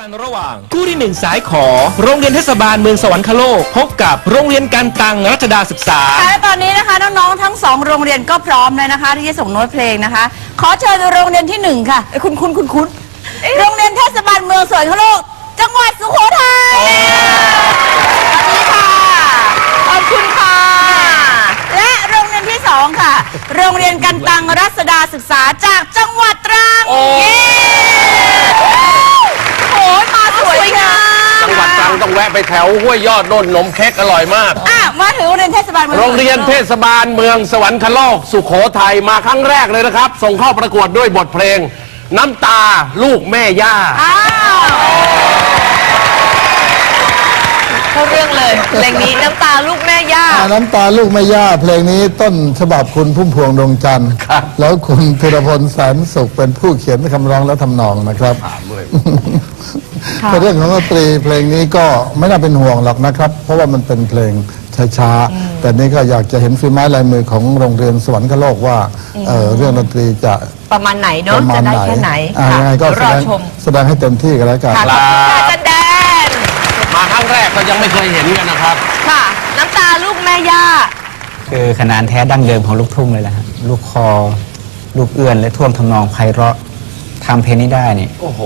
กันระหว่าง คู่ที่หนึ่งสายขอ โรงเรียนเทศบาลเมืองสวรรคโลก พบกับโรงเรียนการตังรัชดาศึกษา ค่ะและตอนนี้นะคะน้องๆทั้งสองโรงเรียนก็พร้อมเลยนะคะ ที่จะส่งโน้ตเพลงนะคะ ขอเชิญโรงเรียนที่หนึ่งค่ะเอ้ยคุณคุณคุณคุณโรงเรียนเทศบาลเมืองสวนโลก จังหวัดสุโขทัยสวัสดีค่ะขอบคุณค่ะ และโรงเรียนที่สองค่ะ โรงเรียนกันตังรัศดาศึกษาจากจังหวัดตรังโอ้เย้โอ้ยมาส วยงามจังหวัดตรังต้องแวะไปแถวห้วยยอดโน่นนมเค้กอร่อยมาก อะมาถึงโรงเรียนเทศบาลเมืองโรงเรียนเทศบาลเมืองสวรรคโลก สุโขทัยมาครั้งแรกเลยนะครับ ส่งเข้าประกวดด้วยบทเพลง น้ำตาลูกแม่ย่าอ้าวเข้าเรื่องเลยเพลงนี้น้ำตาลูกแม่ย่า อ่าน้ำตาลูกไม่ย่าเพลงนี้ต้นฉบับคุณพุ่มพวงดวงจันทร์ครับแล้วคุณธีรพลแสนสุขเป็นผู้เขียนคำร้องและทำนองนะครับ แต่เรื่องของดนตรีเพลงนี้ก็ไม่น่าเป็นห่วงหรอกนะครับ เพราะว่ามันเป็นเพลงช้าๆแต่นี่ก็อยากจะเห็นฝีไม้ลายมือของโรงเรียนสวรรคโลกว่าเอ่อเรื่องดนตรีจะประมาณไหนปเนาะระมาจะณได้ไหนแค่ไหนอ่าค่ะยังไงก็เดี๋ยวแสรอดงชมแสดงให้เต็มที่กันแล้วกัน ค่ะขอบคุณค่ะจันแดน มาครั้งแรกก็ยังไม่เคยเห็นกันนะครับ ค่ะ น้ำตาลูกแม่ย่า คือขนานแท้ดั้งเดิมของลูกทุ่งเลยแหละฮะลูกคอ ลูกเอื้อนและท่วงทำนองไพเราะทำเพลงนี้ได้นี่โอ้โห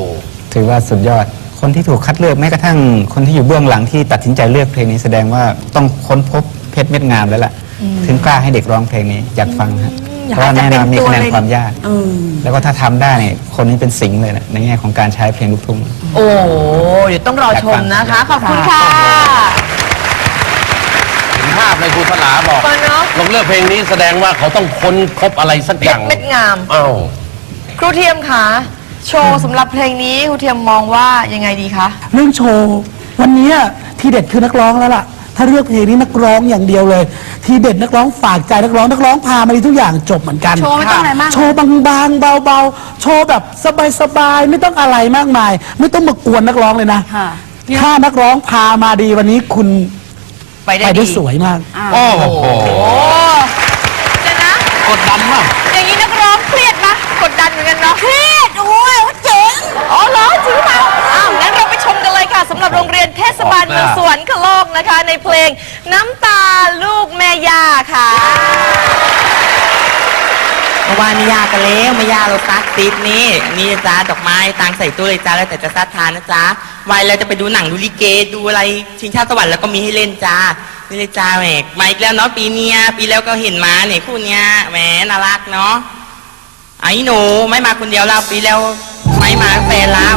ถือว่าสุดยอด คนที่ถูกคัดเลือกแม้กระทั่งคนที่อยู่เบื้องหลังที่ตัดสินใจเลือกเพลงนี้แสดงว่าต้องค้นพบเพชรเม็ดงามแล้วล่ะ ถึงกล้าให้เด็กร้องเพลงนี้อยากฟังฮะเพราะว่าแน่นอนมีคะแนนความยาก แล้วก็ถ้าทำได้เนี่ยคนนี้เป็นสิงห์เลยนะในแง่ของการใช้เพลงลูกทุ่งโอ้เดี๋ยวต้องรอชมนะคะ ขอบคุณค่ะเห็นภาพเลยครูพลาบอกมาเนาะลงเลือกเพลงนี้แสดงว่าเขาต้องค้นพบอะไรสักเพอชย่างรเม็ดงามอ้าวครูเทียมค่ะ โชว์สำหรับเพลงนี้ครูเทียมมองว่ายังไงดีคะ เรื่องโชว์วันนี้ทีเด็ดคือนักร้องแล้วล่ะ ถ้าเลือกเพลงนี้นักร้องอย่างเดียวเลย ทีเด็ดนักร้องฝากใจนักร้องนักร้องพามาดีทุกอย่างจบเหมือนกันโชว์ไม่ต้องอะไรมาก โชว์บางๆเบาๆ โชว์แบบสบายๆไม่ต้องอะไรมากมาย ไม่ต้องมากวนนักร้องเลยนะค่ะ ถ้านักร้องพามาดีวันนี้คุณไปได้ไปได้ดีสวยมาก โอ้โหโอ้เดี๋ยวนะ กดดันมาก อย่างนี้นักร้องเครียดปะกดดันเหมือนกันเนาะเครี ค่ะสำหรับโรงเรียนเทศบาลเมืองสวรรคโลกนะคะ ในเพลงน้ำตาลูกแม่ย่าค่ะเมื่อวานไม่ยากกันแล้วไม่ยากเราซักซิปนี่อันนี่จ้าดอกไม้ตังใส่ตู้เลยจ้าแล้วแต่จะซัดทานนะจ้าวัยเราจะไปดูหนังดูลิเกดูอะไรชิงชาติสวรรค์แล้วก็มีให้เล่นจ้านี่เลยจ้าแหมมาอีกแล้วเนาะปีเนี้ยปีแล้วก็เห็นมาเนี่ยคู่เนี้ยแหมน่ารักเนาะไอ้หนูไม่มาคนเดียวเราปีแล้วไม่มาแฟนเรา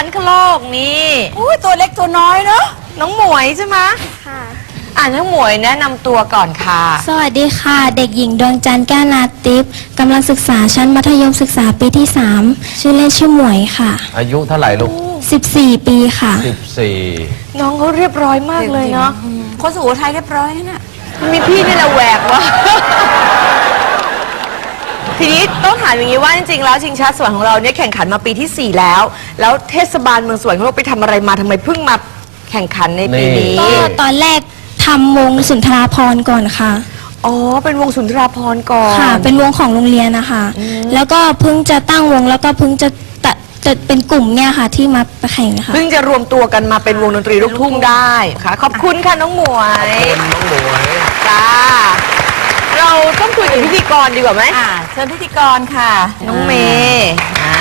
วรรคโลกนี่อุ้ยตัวเล็กตัวน้อยเนาะน้องหมวยใช่ไหมค่ะ อ่าน้องหมวยแนะนำตัวก่อนค่ะ สวัสดีค่ะ เด็กหญิงดวงจันทร์แก้วนาติปกำลังศึกษาชั้นมัธยมศึกษาปีที่ 3 ชื่อเล่นชื่อหมวยค่ะ อายุเท่าไหร่ลูก 14 ปีค่ะ 14 น้องเขาเรียบร้อยมากเลยเนาะคนสุโขทัยเรียบร้อยนะเนี่ยมีพี่นี่แหละแหวกวะ ทีนี้ต้องถามอย่างนี้ว่าจริงๆแล้วชิงช้าสวรรค์ของเราเนี่ยแข่งขันมาปีที่ 4 แล้ว แล้วเทศบาลเมืองสวนของเราไปทำอะไรมาทำไมเพิ่งมาแข่งขันในปีนี้ก็ตอนแรกทำวงสุนทราพรณ์ก่อนค่ะ อ๋อเป็นวงสุนทราพรณ์ก่อนค่ะ เป็นวงของโรงเรียนนะคะ แล้วก็เพิ่งจะตั้งวงแล้วก็เพิ่งจะตัดจะเป็นกลุ่มเนี่ยค่ะ ที่มาแข่งค่ะ เพิ่งจะรวมตัวกันมาเป็นวงดนตรีลูกทุ่งได้ค่ะ ขอบคุณค่ะน้องหมวยน้องหมวยจ้า เราต้องคุยกับพิธีกรดีกว่าไหมอ่าเชิญพิธีกรค่ะ น้องเมย์อ่า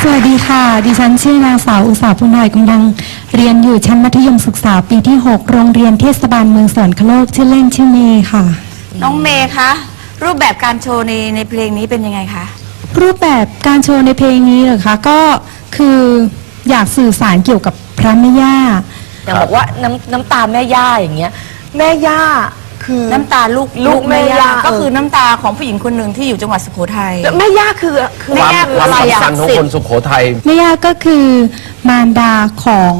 สวัสดีค่ะ ดิฉันชื่อนางสาวอุษาพุนหน่อยกำลัง เรียนอยู่ชั้นมัธยมศึกษาปีที่ 6 โรงเรียนเทศบาลเมืองสวนคโลกชื่อเล่นชื่อเมย์ค่ะ น้องเมย์คะรูปแบบการโชว์ในในเพลงนี้เป็นยังไงคะรูปแบบการโชว์ในเพลงนี้เหรอคะก็คืออยากสื่อสารเกี่ยวกับพระแม่ย่า อย่างบอกว่าน้ำน้ำตาแม่ย่าอย่างเงี้ย แม่ย่าคือ น้ำตาลูกลูกแม่ย่า ก็คือน้ำตาของผู้หญิงคนหนึ่งที่อยู่จังหวัดสุโขทัยแล้วแม่ย่าคือคือความแม่ย่าคือความอะไรอะสำคัญของคนสุโขทัยแม่ย่าก็คือมารดาของ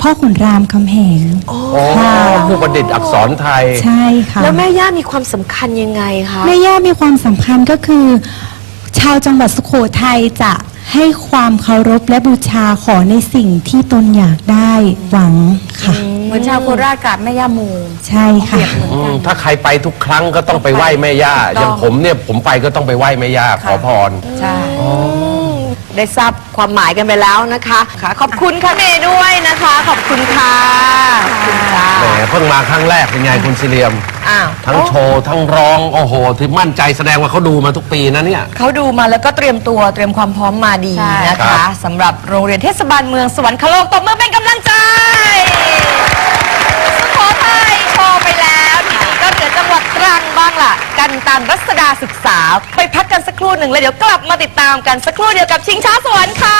พ่อขุนรามคำแหงโอ้ค่ะผู้ประดิษฐ์อักษรไทย ใช่ค่ะ แล้วแม่ย่ามีความสำคัญยังไงคะแม่ย่ามีความสำคัญก็คือ ชาวจังหวัดสุโขทัยจะให้ความเคารพและบูชาขอในสิ่งที่ตนอยากได้หวังค่ะเห มือนชาวโคราชกราบแม่ย่ามูใช่ค่ะ อืมถ้าใครไปทุกครั้งก็ต้องไปไหว้แม่ย่า ถูกต้อง อย่างผมเนี่ยผมไปก็ต้องไปไหว้แม่ย่าขอพร ใช่ได้ทราบความหมายกันไปแล้วนะคะค่ะขอบคุณค่ะเมย์ด้วยนะคะ ขอบคุณค่ะขอบคุณค่ะแหมเพิ่งมาครั้งแรกเป็นไงคุณซิเลียม อ้าวทั้งโชว์ทั้งร้องโอ้โหที่มั่นใจแสดงว่าเขาดูมาทุกปีนะเนี่ย เขาดูมาแล้วก็เตรียมตัวเตรียมความพร้อมมาดีใช่ นะครัคะบสำหรับโรงเรียนเทศบาลเมืองสวรรคโลกตบมือเป็นกำลังใจ กันตามรัศดาศึกษา ไปพักกันสักครู่หนึ่งแล้วเดี๋ยวกลับมาติดตามกันสักครู่เดียวกับชิงช้าสวรรค์ค่ะ